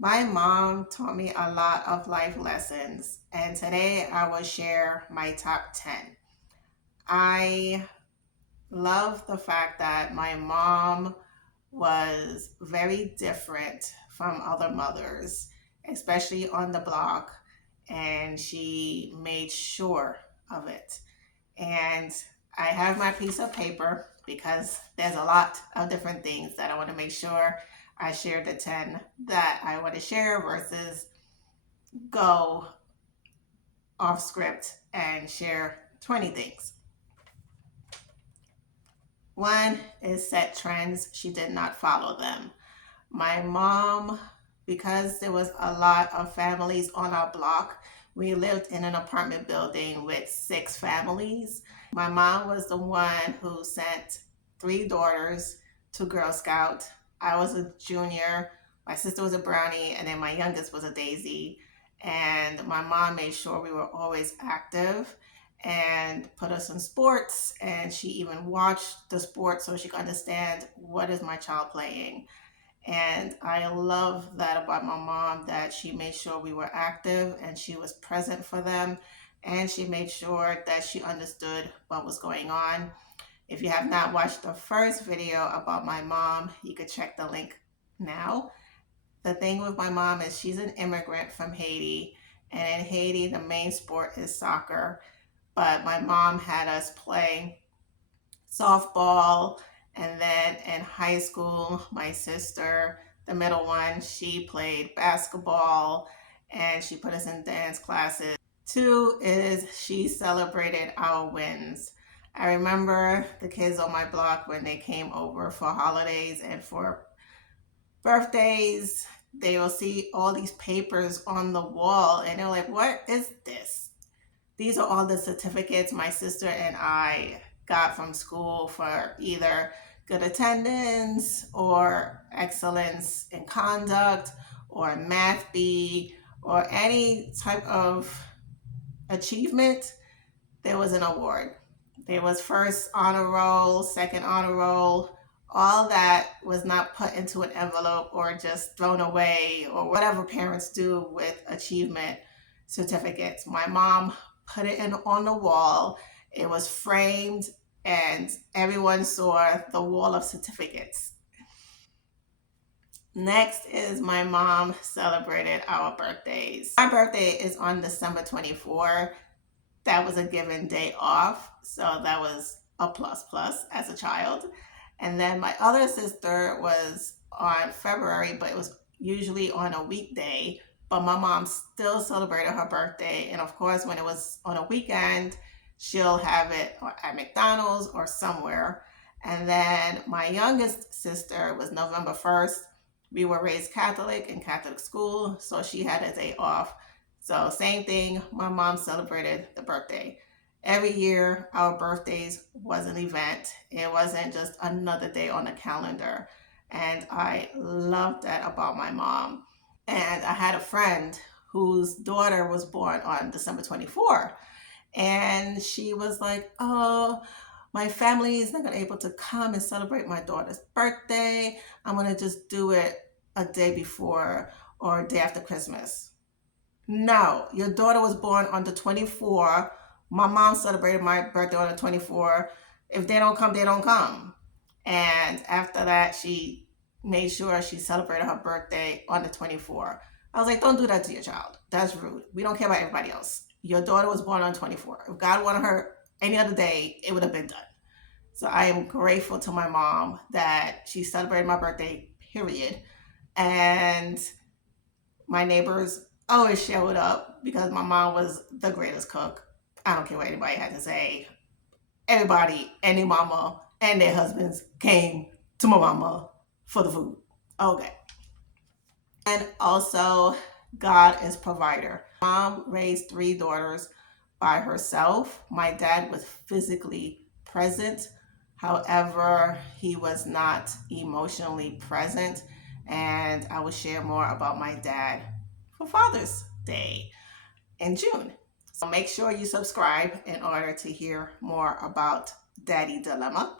My mom taught me a lot of life lessons, and today I will share my top 10. I love the fact that my mom was very different from other mothers, especially on the block, and she made sure of it. And I have my piece of paper because there's a lot of different things that I want to make sure I share the 10 that I want to share versus go off script and share 20 things. One is set trends. She did not follow them. My mom, because there was a lot of families on our block, we lived in an apartment building with 6 families. My mom was the one who sent 3 daughters to Girl Scout. I was a junior, my sister was a brownie, and then my youngest was a daisy. And my mom made sure we were always active and put us in sports. And she even watched the sports so she could understand what is my child playing. And I love that about my mom, that she made sure we were active and she was present for them. And she made sure that she understood what was going on. If you have not watched the first video about my mom, you could check the link now. The thing with my mom is she's an immigrant from Haiti. And in Haiti, the main sport is soccer. But my mom had us play softball. And then in high school, my sister, the middle one, she played basketball and she put us in dance classes. Two is she celebrated our wins. I remember the kids on my block when they came over for holidays and for birthdays, they will see all these papers on the wall and they're like, what is this? These are all the certificates my sister and I got from school for either good attendance or excellence in conduct or math B or any type of achievement. There was an award. There was first honor roll, second honor roll. All that was not put into an envelope or just thrown away or whatever parents do with achievement certificates. My mom put it in on the wall. It was framed and everyone saw the wall of certificates. Next is my mom celebrated our birthdays. My birthday is on December 24th. That was a given day off. So that was a plus plus as a child. And then my other sister was on February, but it was usually on a weekday. But my mom still celebrated her birthday. And of course, when it was on a weekend, she'll have it at McDonald's or somewhere. And then my youngest sister was November 1st. We were raised Catholic in Catholic school, so she had a day off. So same thing, my mom celebrated the birthday. Every year, our birthdays was an event. It wasn't just another day on the calendar. And I loved that about my mom. And I had a friend whose daughter was born on December 24th. And she was like, oh, my family is not gonna be able to come and celebrate my daughter's birthday. I'm gonna just do it a day before or a day after Christmas. No, your daughter was born on the 24th. My mom celebrated my birthday on the 24th. If they don't come, they don't come. And after that, she made sure she celebrated her birthday on the 24th. I was like, don't do that to your child. That's rude. We don't care about everybody else. Your daughter was born on 24th. If God wanted her any other day, it would have been done. So I am grateful to my mom that she celebrated my birthday, period. And my neighbors always showed up because my mom was the greatest cook. I don't care what anybody had to say. Everybody and their mama and their husbands came to my mama for the food. Okay. And also, God is provider. Mom raised 3 daughters by herself. My dad was physically present. However, he was not emotionally present. And I will share more about my dad for Father's Day in June. So make sure you subscribe in order to hear more about Daddy Dilemma.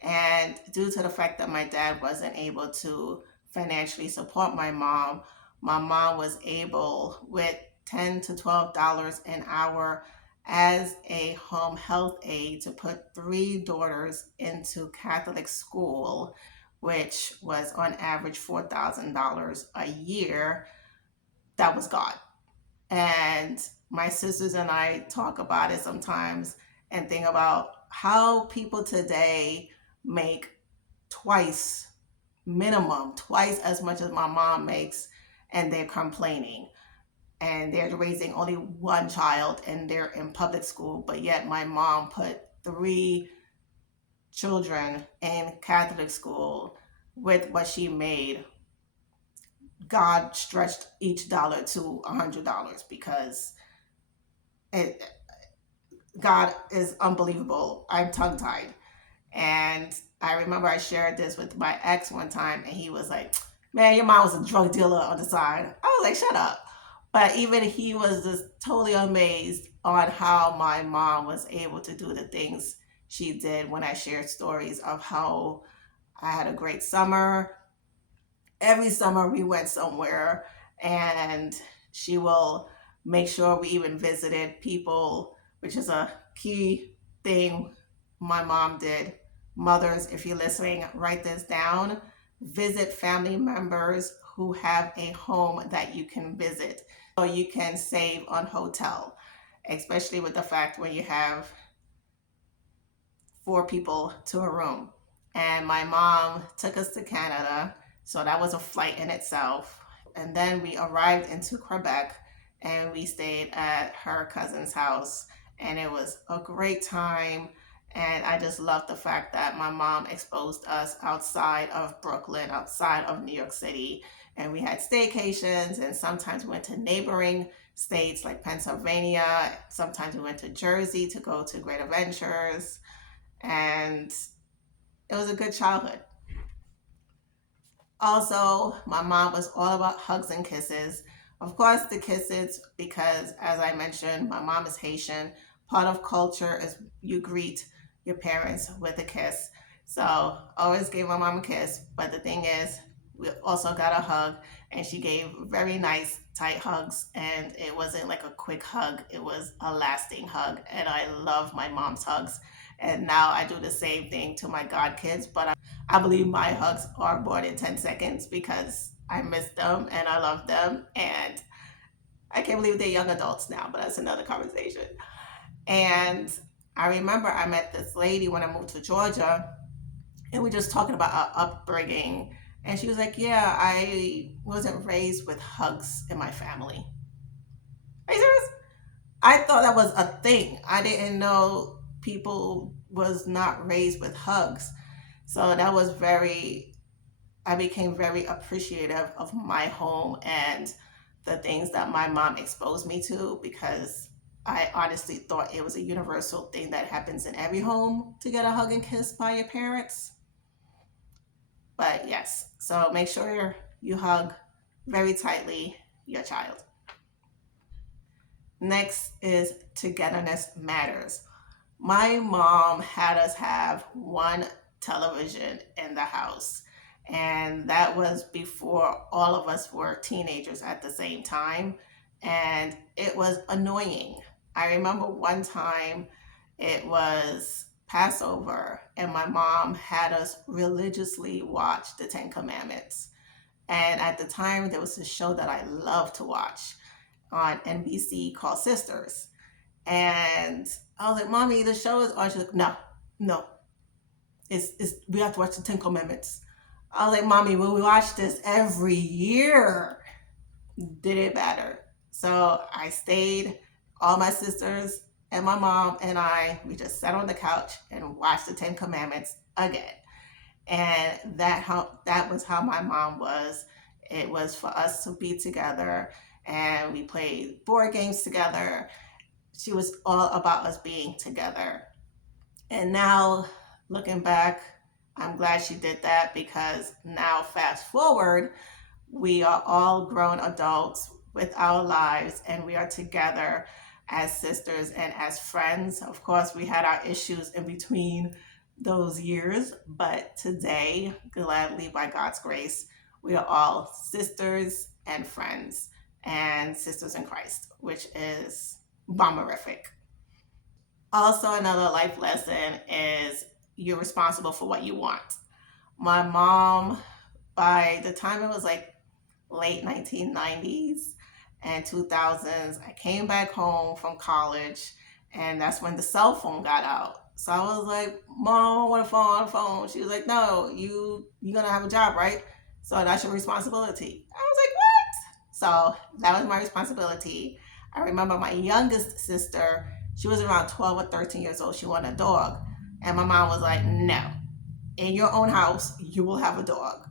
And due to the fact that my dad wasn't able to financially support my mom, my mom was able, with $10 to $12 an hour as a home health aide, to put three daughters into Catholic school, which was on average $4,000 a year. That was God. And my sisters and I talk about it sometimes and think about how people today make twice, minimum, twice as much as my mom makes, and they're complaining. And they're raising only one child and they're in public school, but yet my mom put three children in Catholic school with what she made. God stretched each dollar to $100 because it, God is unbelievable. I'm tongue tied. And I remember I shared this with my ex one time, and he was like, "Man, your mom was a drug dealer on the side." I was like, "Shut up." But even he was just totally amazed on how my mom was able to do the things she did when I shared stories of how I had a great summer. Every summer we went somewhere, and she will make sure we even visited people, which is a key thing my mom did. Mothers, if you're listening, write this down. Visit family members who have a home that you can visit so you can save on hotel, especially with the fact when you have four people to a room. And my mom took us to Canada, so that was a flight in itself. And then we arrived into Quebec and we stayed at her cousin's house, and it was a great time. And I just love the fact that my mom exposed us outside of Brooklyn, outside of New York City. And we had staycations, and sometimes we went to neighboring states like Pennsylvania. Sometimes we went to Jersey to go to Great Adventures, and it was a good childhood. Also, my mom was all about hugs and kisses. Of course, the kisses, because as I mentioned, my mom is Haitian. Part of culture is you greet your parents with a kiss. So I always gave my mom a kiss. But the thing is, we also got a hug, and she gave very nice, tight hugs. And it wasn't like a quick hug, it was a lasting hug. And I love my mom's hugs. And now I do the same thing to my god kids, but I believe my hugs are more than 10 seconds because I miss them and I love them. And I can't believe they're young adults now, but that's another conversation. And I remember I met this lady when I moved to Georgia, and we are just talking about our upbringing. And she was like, "Yeah, I wasn't raised with hugs in my family." Are you serious? I thought that was a thing. I didn't know people was not raised with hugs. So that was very, I became very appreciative of my home and the things that my mom exposed me to, because I honestly thought it was a universal thing that happens in every home to get a hug and kiss by your parents. But yes, so make sure you hug very tightly your child. Next is togetherness matters. My mom had us have one television in the house, and that was before all of us were teenagers at the same time, and it was annoying. I remember one time it was Passover, and my mom had us religiously watch the Ten Commandments. And at the time, there was a show that I loved to watch on NBC called Sisters. And I was like, "Mommy, the show is on." She's like, "No, no, it's we have to watch the Ten Commandments." I was like, "Mommy, when we watch this every year, did it matter?" So I stayed. All my sisters and my mom and we just sat on the couch and watched the Ten Commandments again. And that was how my mom was. It was for us to be together, and we played board games together. She was all about us being together. And now, looking back, I'm glad she did that, because now, fast forward, we are all grown adults with our lives, and we are together as sisters and as friends. Of course, we had our issues in between those years, but today, gladly by God's grace, we are all sisters and friends and sisters in Christ, which is bomberific. Also, another life lesson is you're responsible for what you want. My mom, by the time it was like late 1990s and 2000s, I came back home from college, and that's when the cell phone got out. So I was like, Mom, I want a phone, I want a phone. She was like, No, you're gonna have a job, right? So that's your responsibility. I was like, What? So that was my responsibility. I remember my youngest sister, she was around 12 or 13 years old. She wanted a dog. And my mom was like, No, in your own house, you will have a dog.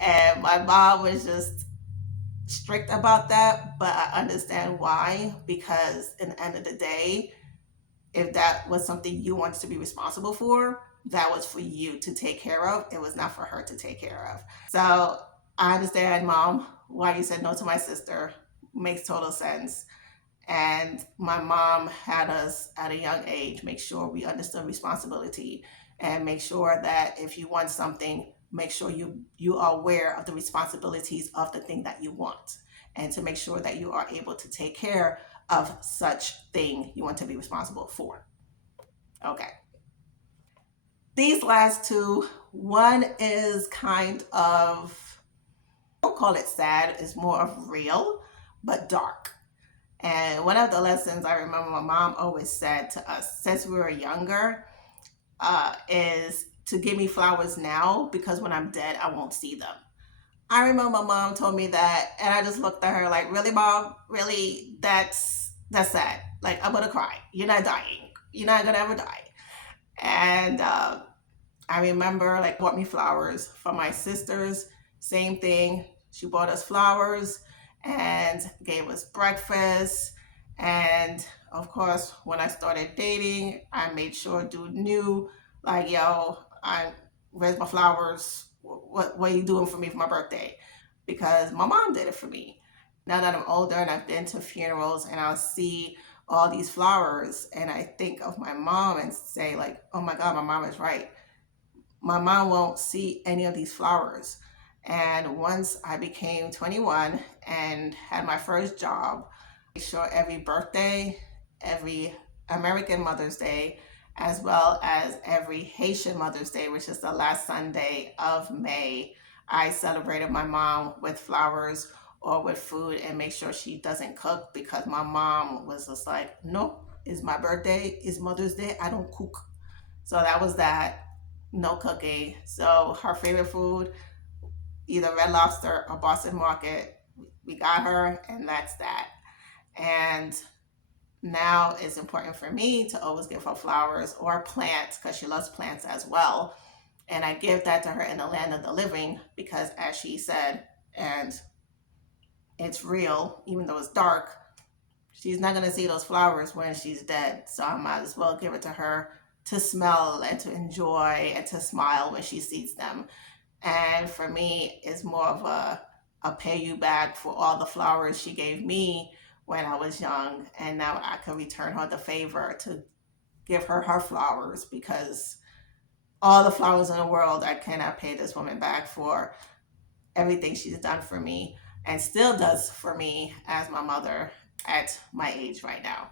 And my mom was just strict about that, but I understand why, because in the end of the day, if that was something you wanted to be responsible for, that was for you to take care of. It was not for her to take care of. So I understand, Mom, why you said no to my sister. Makes total sense. And my mom had us at a young age make sure we understood responsibility and make sure that if you want something, make sure you are aware of the responsibilities of the thing that you want, and to make sure that you are able to take care of such thing you want to be responsible for. Okay. These last two, one is kind of, I don't call it sad, it's more of real, but dark. And one of the lessons I remember my mom always said to us since we were younger is to give me flowers now, because when I'm dead, I won't see them. I remember my mom told me that, and I just looked at her like, really, Mom? Really? That's sad. Like, I'm gonna cry. You're not dying. You're not gonna ever die. And I remember like bought me flowers for my sisters. Same thing. She bought us flowers and gave us breakfast. And of course, when I started dating, I made sure dude knew, like, yo, where's my flowers? What are you doing for me for my birthday? Because my mom did it for me. Now that I'm older and I've been to funerals and I'll see all these flowers and I think of my mom and say like, oh my God, my mom is right. My mom won't see any of these flowers. And once I became 21 and had my first job, I made sure every birthday, every American Mother's Day, as well as every Haitian Mother's Day, which is the last Sunday of May, I celebrated my mom with flowers or with food and make sure she doesn't cook, because my mom was just like, no, it's my birthday, it's Mother's Day, I don't cook. So that was that. No cooking. So her favorite food, either Red Lobster or Boston Market. We got her, and that's that. And now it's important for me to always give her flowers or plants, because she loves plants as well. And I give that to her in the land of the living, because as she said, and it's real, even though it's dark, she's not going to see those flowers when she's dead. So I might as well give it to her to smell and to enjoy and to smile when she sees them. And for me, it's more of a pay you back for all the flowers she gave me when I was young. And now I can return her the favor to give her her flowers, because all the flowers in the world, I cannot pay this woman back for everything she's done for me and still does for me as my mother at my age right now.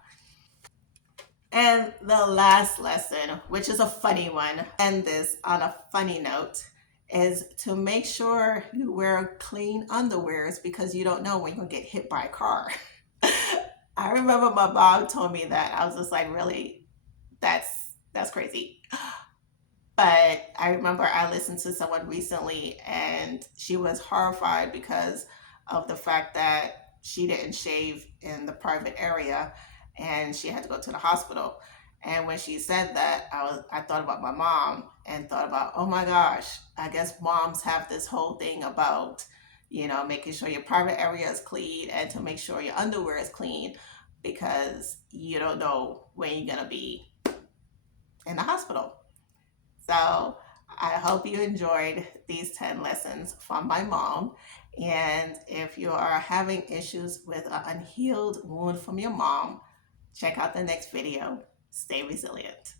And the last lesson, which is a funny one, and this on a funny note, is to make sure you wear clean underwears, because you don't know when you're gonna get hit by a car. I remember my mom told me that. I was just like, really? That's crazy. But I remember I listened to someone recently and she was horrified because of the fact that she didn't shave in the private area and she had to go to the hospital. And when she said that, I thought about my mom and thought about, oh my gosh, I guess moms have this whole thing about, making sure your private area is clean and to make sure your underwear is clean, because you don't know when you're gonna be in the hospital. So I hope you enjoyed these 10 lessons from my mom. And if you are having issues with an unhealed wound from your mom, check out the next video. Stay resilient.